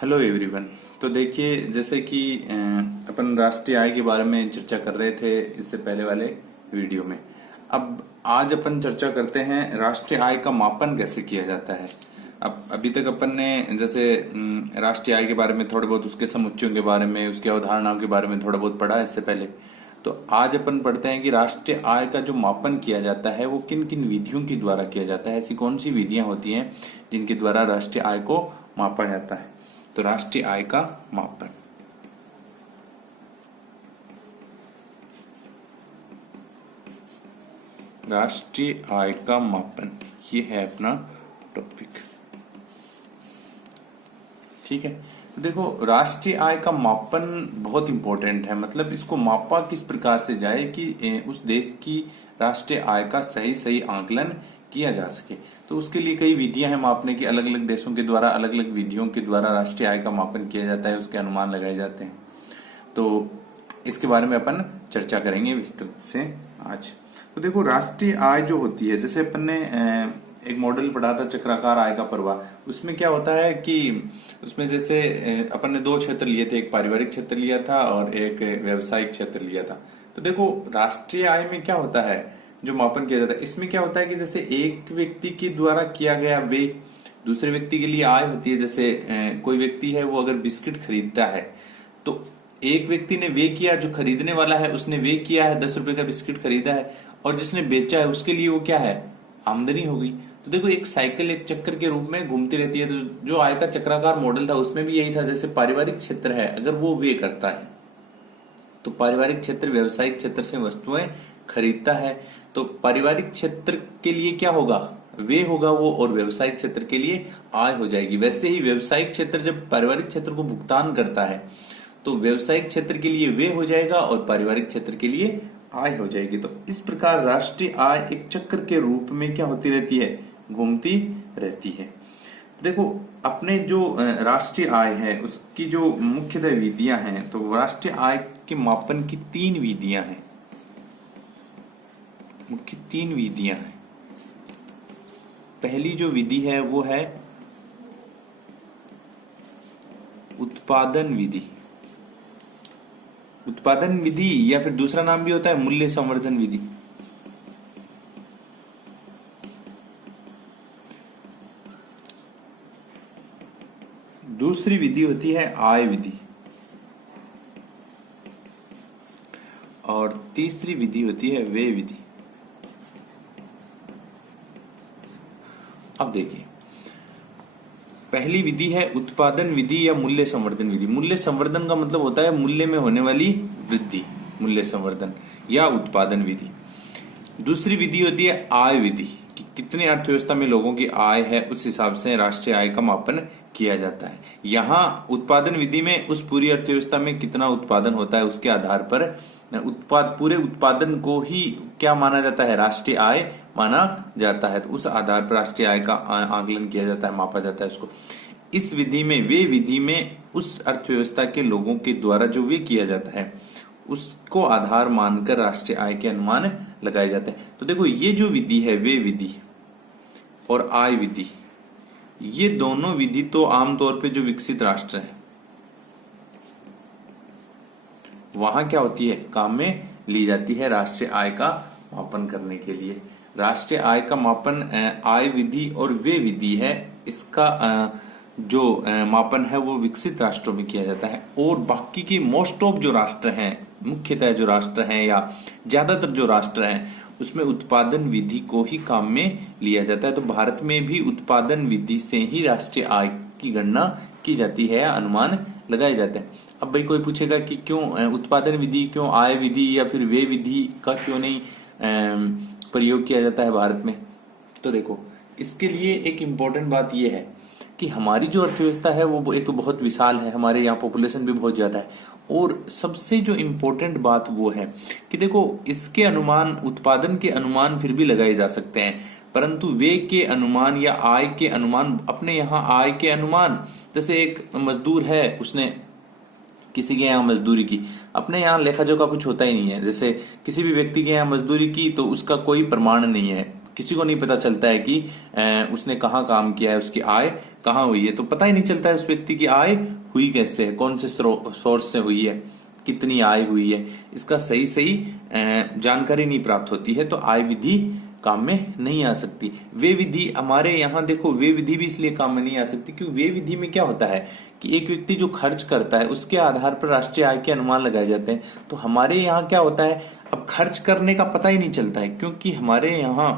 Hello everyone. तो देखिए, जैसे कि अपन राष्ट्रीय आय के बारे में चर्चा कर रहे थे इससे पहले वाले वीडियो में। अब आज अपन चर्चा करते हैं राष्ट्रीय आय का मापन कैसे किया जाता है। अब अभी तक अपन ने जैसे राष्ट्रीय आय के बारे में थोड़े बहुत, उसके समुच्चयों के बारे में, उसकी अवधारणाओं के बारे में थोड़ा बहुत पढ़ा है इससे पहले। तो आज अपन पढ़ते हैं कि राष्ट्रीय आय का जो मापन किया जाता है वो किन किन विधियों के द्वारा किया जाता है। ऐसी कौन सी विधियां होती हैं जिनके द्वारा राष्ट्रीय आय को मापा जाता है। तो राष्ट्रीय आय का मापन, राष्ट्रीय आय का मापन, ये है अपना टॉपिक। ठीक है। तो देखो, राष्ट्रीय आय का मापन बहुत इंपॉर्टेंट है। मतलब इसको मापा किस प्रकार से जाए कि उस देश की राष्ट्रीय आय का सही सही आकलन किया जा सके। तो उसके लिए कई विधियां हैं मापने की। अलग अलग देशों के द्वारा अलग अलग विधियों के द्वारा राष्ट्रीय आय का मापन किया जाता है, उसके अनुमान लगाए जाते हैं। तो इसके बारे में अपन चर्चा करेंगे विस्तृत से आज। तो देखो, राष्ट्रीय आय जो होती है, जैसे अपन ने एक मॉडल पढ़ा था चक्राकार आय का प्रवाह। उसमें क्या होता है कि उसमें जैसे अपन ने दो क्षेत्र लिए थे, एक पारिवारिक क्षेत्र लिया था और एक व्यवसायिक क्षेत्र लिया था। तो देखो, राष्ट्रीय आय में क्या होता है जो मापन किया जाता है, इसमें क्या होता है कि जैसे एक व्यक्ति के द्वारा किया गया व्यय दूसरे व्यक्ति के लिए आय होती है। जैसे कोई व्यक्ति है, वो अगर बिस्किट खरीदता है तो एक व्यक्ति ने व्यय किया, जो खरीदने वाला है उसने व्यय किया है, 10 रुपए का बिस्किट खरीदा है, और जिसने बेचा है उसके लिए वो क्या है, आमदनी हो गई। तो देखो, एक साइकिल एक चक्कर के रूप में घूमती रहती है। तो जो आय का चक्राकार मॉडल था उसमें भी यही था। जैसे पारिवारिक क्षेत्र है, अगर वो व्यय करता है तो पारिवारिक क्षेत्र व्यवसायिक क्षेत्र से वस्तुएं खरीदता है, तो पारिवारिक क्षेत्र के लिए क्या होगा, वे होगा वो, और व्यवसायिक क्षेत्र के लिए आय हो जाएगी। वैसे ही व्यवसायिक क्षेत्र जब पारिवारिक क्षेत्र को भुगतान करता है तो व्यवसायिक क्षेत्र के लिए वे हो जाएगा और पारिवारिक क्षेत्र के लिए आय हो जाएगी। तो इस प्रकार राष्ट्रीय आय एक चक्र के रूप में क्या होती रहती है, घूमती रहती है। देखो, अपने जो राष्ट्रीय आय है उसकी जो मुख्यतः विधियां हैं, तो राष्ट्रीय आय के मापन की 3 विधियां हैं, मुख्य 3 विधियां हैं। पहली जो विधि है वो है उत्पादन विधि। उत्पादन विधि या फिर दूसरा नाम भी होता है मूल्य संवर्धन विधि। दूसरी विधि होती है आय विधि, और तीसरी विधि होती है व्यय विधि। अब देखिए, पहली विधि है उत्पादन विधि या मूल्य संवर्धन विधि। मूल्य संवर्धन का मतलब होता है मूल्य में होने वाली वृद्धि, मूल्य संवर्धन या उत्पादन विधि। दूसरी विधि होती है आय विधि, कि कितने अर्थव्यवस्था में लोगों की आय है उस हिसाब से राष्ट्रीय आय का मापन किया जाता है। यहाँ उत्पादन विधि में उस पूरी अर्थव्यवस्था में कितना उत्पादन होता है उसके आधार पर पूरे उत्पादन को ही क्या माना जाता है, राष्ट्रीय आय माना जाता है। तो उस आधार पर राष्ट्रीय आय का आकलन किया जाता है, मापा जाता है उसको। इस विधि में, वे विधि में उस अर्थव्यवस्था के लोगों के द्वारा जो व्यय किया जाता है उसको आधार मानकर राष्ट्रीय आय के अनुमान लगाए जाते हैं। तो देखो, ये जो विधि है, वे विधि और आय विधि, ये दोनों विधि तो आमतौर पे जो विकसित राष्ट्र है वहां क्या होती है, काम में ली जाती है राष्ट्रीय आय का मापन करने के लिए। राष्ट्रीय आय का मापन आय विधि और व्यय विधि है, इसका जो मापन है वो विकसित राष्ट्रों में किया जाता है। और बाकी के मोस्ट ऑफ जो राष्ट्र हैं, मुख्यतः जो राष्ट्र हैं या ज्यादातर जो राष्ट्र हैं, उसमें उत्पादन विधि को ही काम में लिया जाता है। तो भारत में भी उत्पादन विधि से ही राष्ट्रीय आय की गणना की जाती है या अनुमान लगाए जाते हैं। अब भाई कोई पूछेगा कि क्यों उत्पादन विधि, क्यों आय विधि या फिर व्यय विधि का क्यों नहीं प्रयोग किया जाता है भारत में। तो देखो, इसके लिए एक इम्पोर्टेंट बात यह है कि हमारी जो अर्थव्यवस्था है वो एक तो बहुत विशाल है, हमारे यहाँ पॉपुलेशन भी बहुत ज्यादा है, और सबसे जो इम्पोर्टेंट बात वो है कि देखो, इसके अनुमान, उत्पादन के अनुमान फिर भी लगाए जा सकते हैं, परंतु व्यय के अनुमान या आय के अनुमान, अपने यहाँ आय के अनुमान, जैसे एक मजदूर है, उसने किसी के यहाँ मजदूरी की, अपने यहाँ लेखा जोखा कुछ होता ही नहीं है। जैसे किसी भी व्यक्ति के यहाँ मजदूरी की तो उसका कोई प्रमाण नहीं है, किसी को नहीं पता चलता है कि उसने कहाँ काम किया है, उसकी आय कहाँ हुई है, तो पता ही नहीं चलता है उस व्यक्ति की आय हुई कैसे है, कौन से सोर्स से हुई है, कितनी आय हुई है, इसका सही सही जानकारी नहीं प्राप्त होती है, तो आय विधि काम में नहीं आ सकती। वे विधि हमारे यहाँ देखो, वे विधि भी इसलिए काम में नहीं आ सकती क्योंकि वे विधि में क्या होता है कि एक व्यक्ति जो खर्च करता है उसके आधार पर राष्ट्रीय आय के अनुमान लगाए जाते हैं। तो हमारे यहाँ क्या होता है, अब खर्च करने का पता ही नहीं चलता है क्योंकि हमारे यहाँ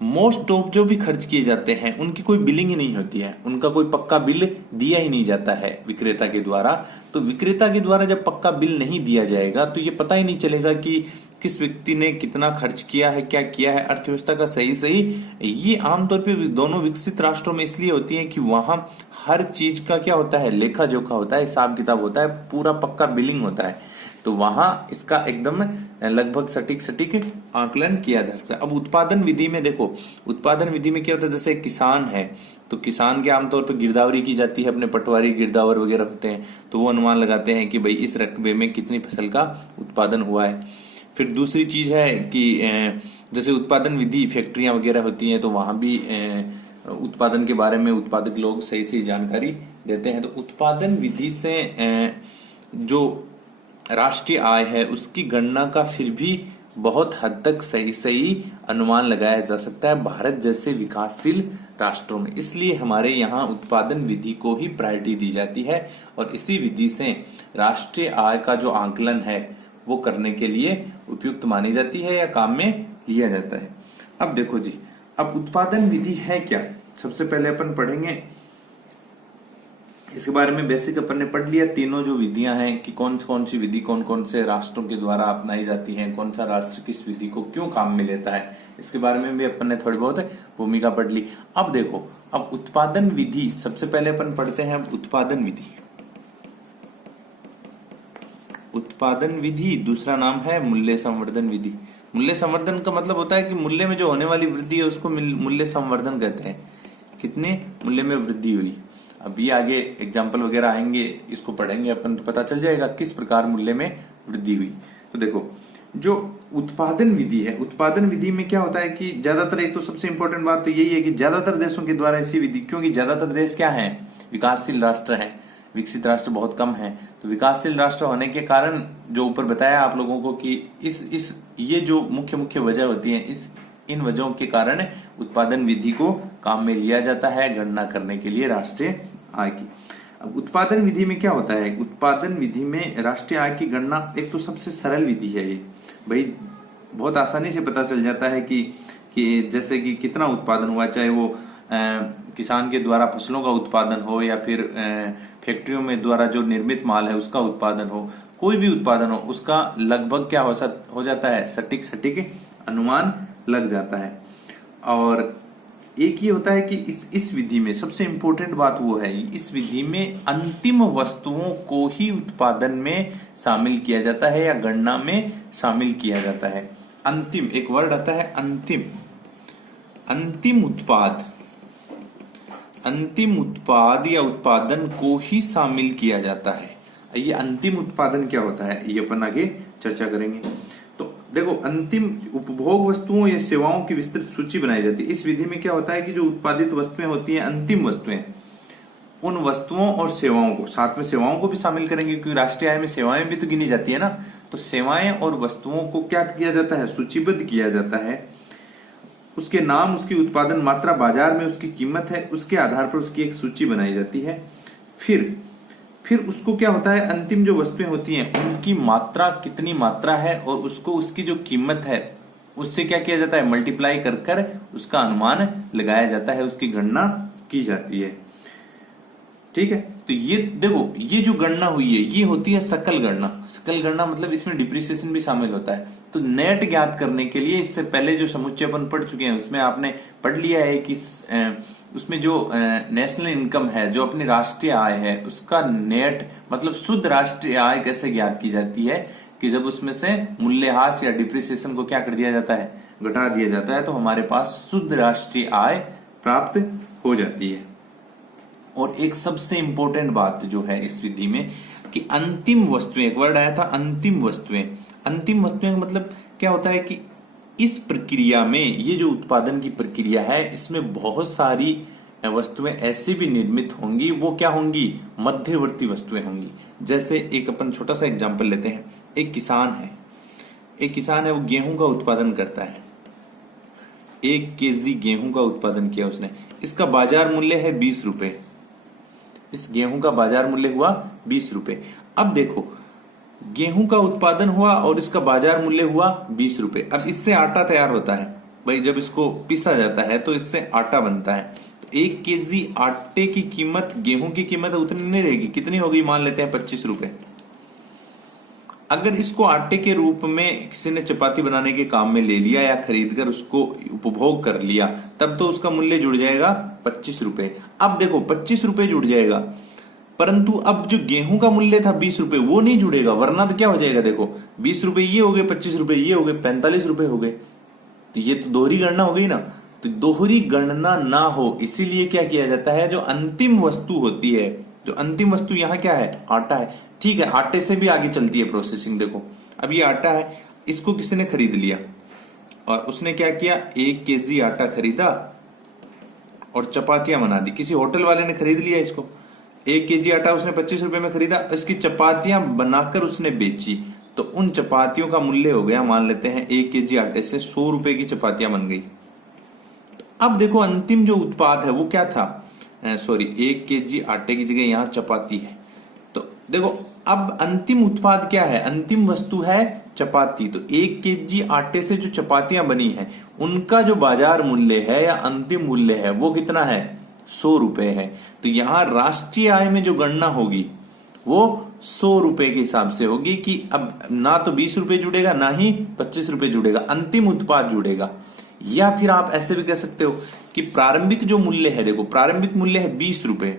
मोस्ट ऑफ जो भी खर्च किए जाते हैं उनकी कोई बिलिंग ही नहीं होती है, उनका कोई पक्का बिल दिया ही नहीं जाता है विक्रेता के द्वारा। तो विक्रेता के द्वारा जब पक्का बिल नहीं दिया जाएगा तो ये पता ही नहीं चलेगा कि किस व्यक्ति ने कितना खर्च किया है, क्या किया है, अर्थव्यवस्था का सही सही। ये आमतौर पे दोनों विकसित राष्ट्रों में इसलिए होती है कि वहां हर चीज का क्या होता है, लेखा जोखा होता है, हिसाब किताब होता है, पूरा पक्का बिलिंग होता है, तो वहां इसका एकदम लगभग सटीक सटीक आकलन किया जा सकता है। अब उत्पादन विधि में देखो, उत्पादन विधि में क्या होता है, जैसे किसान है तो किसान के आमतौर पर गिरदावरी की जाती है, अपने पटवारी गिरदावर वगैरह होते हैं, तो वो अनुमान लगाते हैं कि भाई इस रकबे में कितनी फसल का उत्पादन हुआ है। फिर दूसरी चीज है कि जैसे उत्पादन विधि फैक्ट्रियां वगैरह होती हैं तो वहां भी उत्पादन के बारे में उत्पादक लोग सही सही जानकारी देते हैं। तो उत्पादन विधि से जो राष्ट्रीय आय है उसकी गणना का फिर भी बहुत हद तक सही सही अनुमान लगाया जा सकता है भारत जैसे विकासशील राष्ट्रों में। इसलिए हमारे यहाँ उत्पादन विधि को ही प्रायोरिटी दी जाती है और इसी विधि से राष्ट्रीय आय का जो आकलन है वो करने के लिए उपयुक्त मानी जाती है या काम में लिया जाता है। अब देखो जी, अब उत्पादन विधि है क्या, सबसे पहले अपन पढ़ेंगे इसके बारे में। बेसिक अपन ने पढ़ लिया तीनों जो विधियां हैं कि कौन कौन सी विधि कौन कौन से राष्ट्रों के द्वारा अपनाई जाती है, कौन सा राष्ट्र किस विधि को क्यों काम में लेता है, इसके बारे में भी अपन ने थोड़ी बहुत भूमिका पढ़ ली। अब देखो, अब उत्पादन विधि सबसे पहले अपन पढ़ते हैं। उत्पादन विधि, उत्पादन विधि दूसरा नाम है मूल्य संवर्धन विधि। मूल्य संवर्धन का मतलब होता है कि मूल्य में जो होने वाली वृद्धि है उसको मूल्य संवर्धन कहते हैं। कितने मूल्य में वृद्धि हुई, अभी आगे एग्जाम्पल वगैरह आएंगे, इसको पढ़ेंगे अपन तो पता चल जाएगा किस प्रकार मूल्य में वृद्धि हुई। तो देखो, जो उत्पादन विधि है, उत्पादन विधि में क्या होता है कि ज्यादातर, एक तो सबसे इंपॉर्टेंट बात तो यही है कि ज्यादातर देशों के द्वारा ऐसी विधि, क्योंकि ज्यादातर देश क्या है, विकासशील राष्ट्र है, विकसित राष्ट्र बहुत कम है। तो विकासशील राष्ट्र होने के कारण जो ऊपर बताया आप लोगों को कि इस ये जो मुख्य मुख्य वजह होती है, इन वजहों के कारण उत्पादन विधि को काम में लिया जाता है गणना करने के लिए राष्ट्रीय आय की। अब उत्पादन विधि में क्या होता है, उत्पादन विधि में राष्ट्रीय आय की गणना एक तो सबसे सरल विधि है ये, भाई बहुत आसानी से पता चल जाता है कि जैसे कि कितना उत्पादन हुआ, चाहे वो किसान के द्वारा फसलों का उत्पादन हो या फिर फैक्ट्रियों में द्वारा जो निर्मित माल है उसका उत्पादन हो, कोई भी उत्पादन हो, उसका लगभग क्या हो जाता है, सटीक सटीक अनुमान लग जाता है। और एक ये होता है कि इस विधि में सबसे इंपॉर्टेंट बात वो है, इस विधि में अंतिम वस्तुओं को ही उत्पादन में शामिल किया जाता है या गणना में शामिल किया जाता है। अंतिम, एक वर्ड आता है अंतिम, अंतिम उत्पाद, अंतिम उत्पाद या उत्पादन को ही शामिल किया जाता है। ये अंतिम उत्पादन क्या होता है ये अपन आगे चर्चा करेंगे। तो देखो, अंतिम उपभोग वस्तुओं या सेवाओं की विस्तृत सूची बनाई जाती है। इस विधि में क्या होता है कि जो उत्पादित वस्तुएं होती हैं, अंतिम वस्तुएं, उन वस्तुओं और सेवाओं को, साथ में सेवाओं को भी शामिल करेंगे क्योंकि राष्ट्रीय आय में सेवाएं भी तो गिनी जाती है ना, तो सेवाएं और वस्तुओं को क्या किया जाता है, सूचीबद्ध किया जाता है। उसके नाम, उसकी उत्पादन मात्रा, बाजार में उसकी कीमत है, उसके आधार पर उसकी एक सूची बनाई जाती है। फिर उसको क्या होता है, अंतिम जो वस्तुएं होती हैं उनकी मात्रा कितनी मात्रा है और उसको उसकी जो कीमत है उससे क्या किया जाता है, मल्टीप्लाई कर कर उसका अनुमान लगाया जाता है, उसकी गणना की जाती है। ठीक है, तो ये देखो, ये जो गणना हुई है ये होती है सकल गणना। सकल गणना मतलब इसमें डिप्रिसिएशन भी शामिल होता है। तो नेट ज्ञात करने के लिए इससे पहले जो समुच्चय अपन पढ़ चुके हैं उसमें आपने पढ़ लिया है कि उसमें जो नेशनल इनकम है, जो अपनी राष्ट्रीय आय है, उसका नेट मतलब शुद्ध राष्ट्रीय आय कैसे ज्ञात की जाती है कि जब उसमें से मूल्यह्रास या डिप्रिसिएशन को क्या कर दिया जाता है, घटा दिया जाता है, तो हमारे पास शुद्ध राष्ट्रीय आय प्राप्त हो जाती है। और एक सबसे इंपॉर्टेंट बात जो है इस विधि में कि अंतिम वस्तुएं, एक वर्ड आया था अंतिम वस्तुएं। अंतिम वस्तुएं का मतलब क्या होता है कि इस प्रक्रिया में, ये जो उत्पादन की प्रक्रिया है, इसमें बहुत सारी वस्तुएं ऐसी भी निर्मित होंगी, वो क्या होंगी, मध्यवर्ती वस्तुएं होंगी। जैसे एक अपन छोटा सा एग्जांपल लेते हैं। एक किसान है, वो गेहूं का उत्पादन करता है। 1 केजी गेहूं का उत्पादन किया उसने, इसका बाजार मूल्य है 20 रुपए। इस गेहूं का बाजार मूल्य हुआ 20 रुपए। अब देखो, गेहूं का उत्पादन हुआ और इसका बाजार मूल्य हुआ 20 रुपए। अब इससे आटा तैयार होता है भाई, जब इसको पीसा जाता है तो इससे आटा बनता है। तो 1 केजी आटे की कीमत, गेहूं की कीमत उतनी नहीं रहेगी, कितनी होगी, मान लेते हैं 25 रुपए। अगर इसको आटे के रूप में किसी ने चपाती बनाने के काम में ले लिया या खरीद कर उसको उपभोग कर लिया, तब तो उसका मूल्य जुड़ जाएगा 25 रुपए। अब देखो 25 रुपए जुड़ जाएगा, परंतु अब जो गेहूं का मूल्य था 20 रुपए, वो नहीं जुड़ेगा। वरना तो क्या हो जाएगा, देखो 20 रुपए ये हो गए, 25 रुपए ये हो गए, 45 रुपए हो गए। तो ये तो दोहरी गणना हो गई ना। तो दोहरी गणना ना हो, इसीलिए क्या किया जाता है, जो अंतिम वस्तु होती है, जो अंतिम वस्तु यहाँ क्या है, आटा है। ठीक है, आटे से भी आगे चलती है प्रोसेसिंग। देखो अब ये आटा है, इसको किसी ने खरीद लिया और उसने क्या किया, 1 केजी आटा खरीदा और चपातियां बना दी। किसी होटल वाले ने खरीद लिया इसको, 1 केजी आटा उसने 25 रुपए में खरीदा, इसकी चपातियां बनाकर उसने बेची। तो उन चपातियों का मूल्य हो गया, मान लेते हैं 1 केजी आटे से 100 रुपए की चपातियां बन गई। तो अब देखो अंतिम जो उत्पाद है वो क्या था, सॉरी 1 केजी आटे की जगह यहां चपाती है। तो देखो अब अंतिम उत्पाद क्या है, अंतिम वस्तु है चपाती। तो 1 केजी आटे से जो चपातियां बनी है उनका जो बाजार मूल्य है या अंतिम मूल्य है वो कितना है, 100 रुपए है। तो यहां राष्ट्रीय आय में जो गणना होगी वो 100 रुपए के हिसाब से होगी कि अब ना तो 20 रुपए जुड़ेगा ना ही 25 रुपए जुड़ेगा, अंतिम उत्पाद जुड़ेगा। या फिर आप ऐसे भी कह सकते हो कि प्रारंभिक जो मूल्य है, देखो प्रारंभिक मूल्य है 20 रुपए,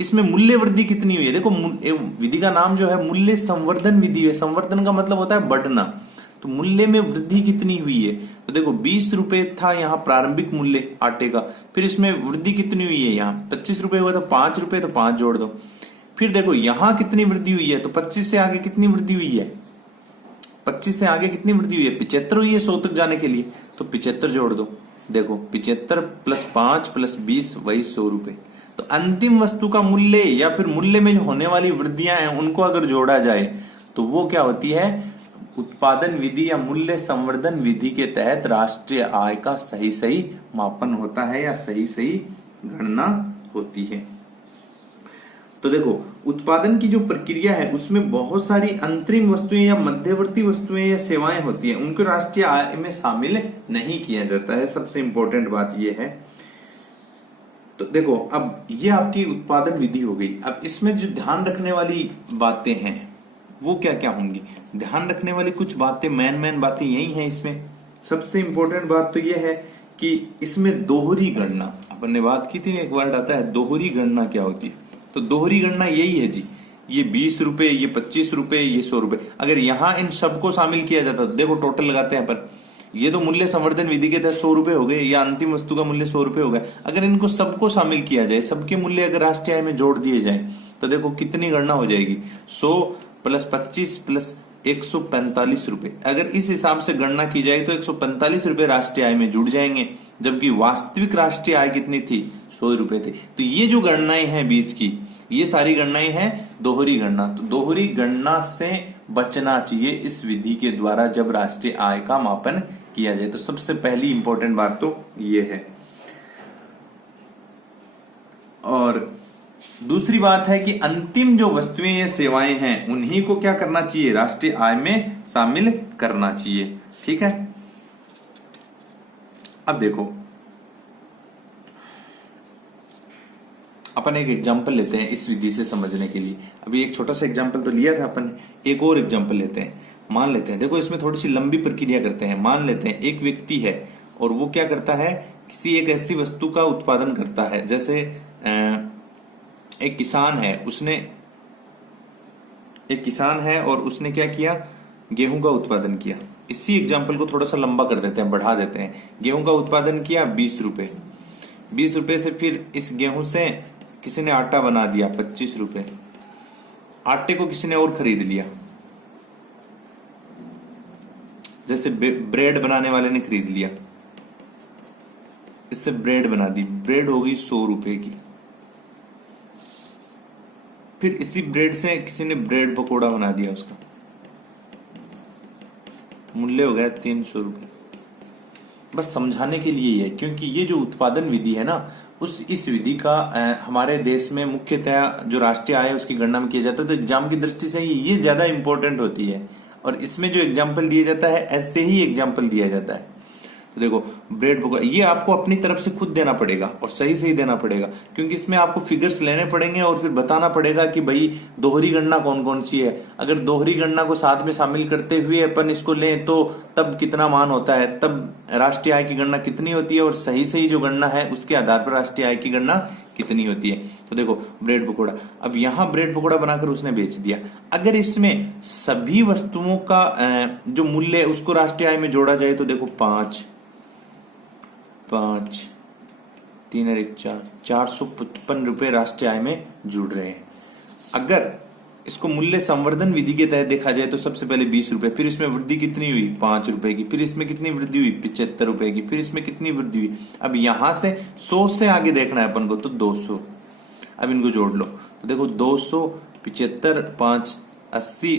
इसमें मूल्य वृद्धि कितनी हुई है। देखो विधि का नाम जो है मूल्य संवर्धन विधि है। संवर्धन का मतलब होता है बढ़ना। तो मूल्य में वृद्धि कितनी हुई है, तो देखो 20 रुपए था यहाँ प्रारंभिक मूल्य आटे का, फिर इसमें वृद्धि कितनी हुई है, यहाँ 25 रुपए हुआ तो 5 रुपए, तो 5 जोड़ दो। फिर देखो यहां कितनी वृद्धि हुई है, तो 25 से आगे कितनी वृद्धि हुई है, 25 से आगे कितनी वृद्धि हुई है, 75 हुई है 100 तक जाने के लिए, तो 75 जोड़ दो। देखो 75 + 5 + 20 वही 100 रुपए। तो अंतिम वस्तु का मूल्य या फिर मूल्य में जो होने वाली वृद्धियां हैं उनको अगर जोड़ा जाए तो वो क्या होती है, उत्पादन विधि या मूल्य संवर्धन विधि के तहत राष्ट्रीय आय का सही मापन होता है या सही गणना होती है। तो देखो उत्पादन की जो प्रक्रिया है उसमें बहुत सारी अंतरिम वस्तुएं या मध्यवर्ती वस्तुएं या सेवाएं होती हैं, उनको राष्ट्रीय आय में शामिल नहीं किया जाता है। सबसे इंपॉर्टेंट बात यह है। तो देखो अब ये आपकी उत्पादन विधि हो गई। अब इसमें जो ध्यान रखने वाली बातें हैं वो क्या क्या होंगी, ध्यान रखने वाली कुछ बातें, मेन बातें यही हैं इसमें। सबसे इंपॉर्टेंट बात तो यह है कि इसमें दोहरी गणना, अपन ने बात की थी, एक वर्ड आता है दोहरी गणना क्या होती है। तो दोहरी गणना यही है जी, ये 20 रुपए, ये 25 रुपए, ये 100 रुपए, अगर यहां इन सबको शामिल किया जाता तो देखो टोटल लगाते हैं अपन, ये तो मूल्य संवर्धन विधि के तहत 100 रुपए हो गए या अंतिम वस्तु का मूल्य 100 रुपए हो गया। अगर इनको सबको शामिल किया जाए, सबके मूल्य अगर राष्ट्रीय आय में जोड़ दिए जाए तो देखो कितनी गणना हो जाएगी, 100 + 25 + 145 रुपए। अगर इस हिसाब से गणना की जाए तो 145 रुपए राष्ट्रीय आय में जुड़ जाएंगे, जबकि वास्तविक राष्ट्रीय आय कितनी थी, 100 रुपए थी। तो ये जो गणनाएं हैं बीच की, ये सारी गणनाएं हैं दोहरी गणना। तो दोहरी गणना से बचना चाहिए इस विधि के द्वारा जब राष्ट्रीय आय का मापन किया जाए। तो सबसे पहली इंपॉर्टेंट बात तो ये है। और दूसरी बात है कि अंतिम जो वस्तुएं या सेवाएं हैं उन्हीं को क्या करना चाहिए, राष्ट्रीय आय में शामिल करना चाहिए। ठीक है, अब देखो अपन एक एग्जाम्पल लेते हैं इस विधि से समझने के लिए। अभी एक छोटा सा एग्जाम्पल तो लिया था अपन, एक और एग्जाम्पल लेते हैं। मान लेते हैं, देखो इसमें थोड़ी सी लंबी प्रक्रिया करते हैं। मान लेते हैं एक व्यक्ति है और वो क्या करता है, किसी एक ऐसी वस्तु का उत्पादन करता है। जैसे एक किसान है और उसने क्या किया, गेहूं का उत्पादन किया। इसी एग्जाम्पल को थोड़ा सा लंबा कर देते हैं, बढ़ा देते हैं। गेहूं का उत्पादन किया 20 रुपए, 20 रुपए से फिर इस गेहूं से किसी ने आटा बना दिया 25 रुपए। आटे को किसी ने और खरीद लिया, जैसे ब्रेड बनाने वाले ने खरीद लिया, इससे ब्रेड बना दी, ब्रेड हो गई 100 रुपए की। फिर इसी ब्रेड से किसी ने ब्रेड पकोड़ा बना दिया, उसका मूल्य हो गया 300 रुपए। बस समझाने के लिए ही है, क्योंकि ये जो उत्पादन विधि है ना, इस विधि का हमारे देश में मुख्यतः जो राष्ट्रीय आय है उसकी गणना में किया जाता है। तो एग्जाम की दृष्टि से ये ज्यादा इंपॉर्टेंट होती है, और इसमें जो एग्जाम्पल दिया जाता है ऐसे ही एग्जाम्पल दिया जाता है। तो देखो ब्रेड पकोड़ा, ये आपको अपनी तरफ से खुद देना पड़ेगा और सही सही देना पड़ेगा, क्योंकि इसमें आपको फिगर्स लेने पड़ेंगे और फिर बताना पड़ेगा कि भाई दोहरी गणना कौन कौन सी है। अगर दोहरी गणना को साथ में शामिल करते हुए अपन इसको लें तो तब कितना मान होता है, तब राष्ट्रीय आय की गणना कितनी होती है, और सही सही जो गणना है उसके आधार पर राष्ट्रीय आय की गणना कितनी होती है। तो देखो ब्रेड पकोड़ा, अब यहां ब्रेड पकोड़ा बनाकर उसने बेच दिया। अगर इसमें सभी वस्तुओं का जो मूल्य है उसको राष्ट्रीय आय में जोड़ा जाए तो देखो 5 3 और 1 4, 455 रुपए राष्ट्रीय आय में जुड़ रहे हैं। अगर इसको मूल्य संवर्धन विधि के तहत देखा जाए तो सबसे पहले 20 रुपए, फिर इसमें वृद्धि कितनी हुई 5 रुपए की, फिर इसमें कितनी वृद्धि हुई 75 रुपए की, फिर इसमें कितनी वृद्धि हुई। अब यहां से 100 से आगे देखना है अपन को तो 200। अब इनको जोड़ लो तो देखो 200 75 5 80,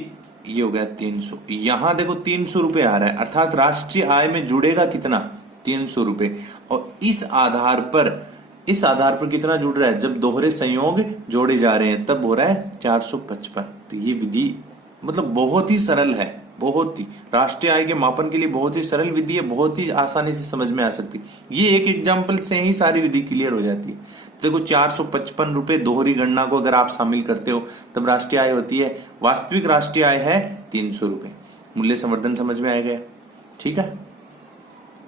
ये हो गया 300। यहां देखो 300 रुपए आ रहा है, अर्थात राष्ट्रीय आय में जुड़ेगा कितना 300 रुपए। और इस आधार पर कितना जुड़ रहा है, जब दोहरे संयोग जोड़े जा रहे हैं तब हो रहा है 455। तो ये विधि मतलब बहुत ही सरल है, बहुत ही राष्ट्रीय आय के मापन के लिए बहुत ही सरल विधि है, बहुत ही आसानी से समझ में आ सकती है। ये एक एग्जाम्पल से ही सारी विधि क्लियर हो जाती है। तो देखो 455 रुपए दोहरी गणना को अगर आप शामिल करते हो तब राष्ट्रीय आय होती है, वास्तविक राष्ट्रीय आय है 300 रुपए। मूल्य संवर्धन समझ में आ गया, ठीक है।